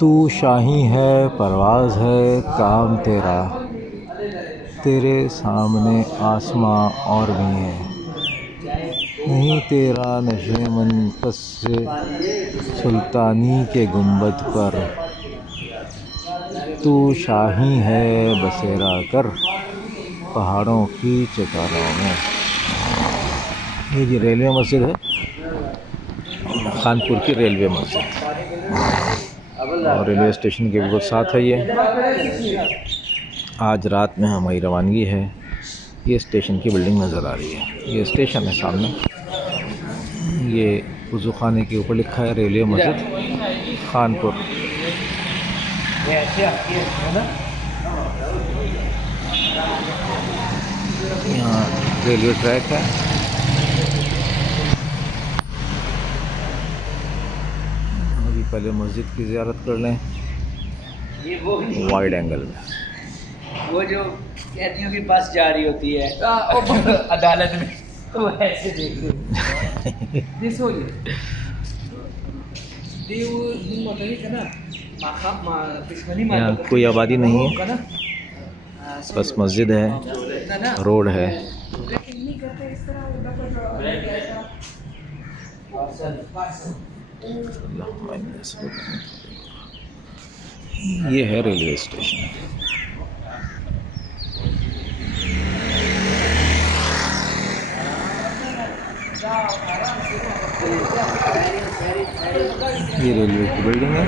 तू शाही है, परवाज़ है काम तेरा, तेरे सामने आसमां और भी है, नहीं तेरा नशेमन पस से सुल्तानी के गुंबद पर। तू शाही है, बसेरा कर पहाड़ों की चट्टानों में। ये जी रेलवे मस्जिद है, खानपुर की रेलवे मस्जिद, और रेलवे स्टेशन के बिल्कुल साथ है ये। आज रात में हमारी रवानगी है। ये स्टेशन की बिल्डिंग नज़र आ रही है, ये स्टेशन है सामने। ये वज़ू खाने के ऊपर लिखा है रेलवे मस्जिद खानपुर। यहाँ रेलवे ट्रैक है। अभी पहले मस्जिद की ज़ियारत कर लें वाइड एंगल में। वो जो कैदियों की बस जा रही होती है अदालत में, तो ऐसे देख यहाँ कोई आबादी नहीं है, बस मस्जिद है, रोड है। ये है रेलवे स्टेशन। ये रेलवे की बिल्डिंग है।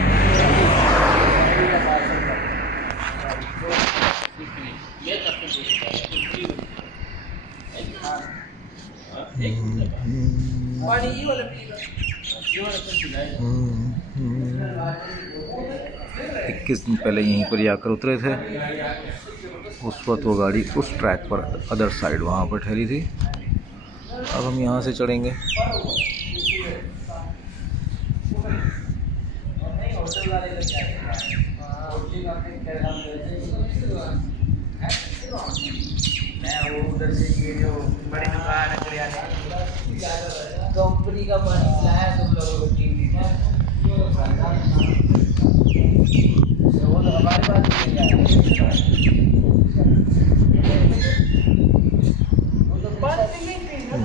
इक्कीस दिन पहले यहीं पर आकर उतरे थे। उस वक्त वो गाड़ी उस ट्रैक पर अदर साइड वहाँ पर ठहरी थी। अब हम यहाँ से चढ़ेंगे। कंपनी का पानी लाया तुम लोगों को ठीक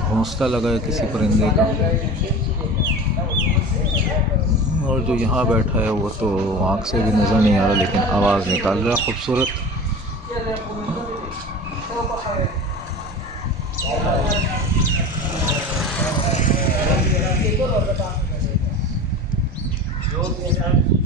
घोंसला लगा है किसी परिंदे का, और जो यहाँ बैठा है वो तो आँख से भी नज़र नहीं आ रहा, लेकिन आवाज़ निकाल रहा है खूबसूरत। है।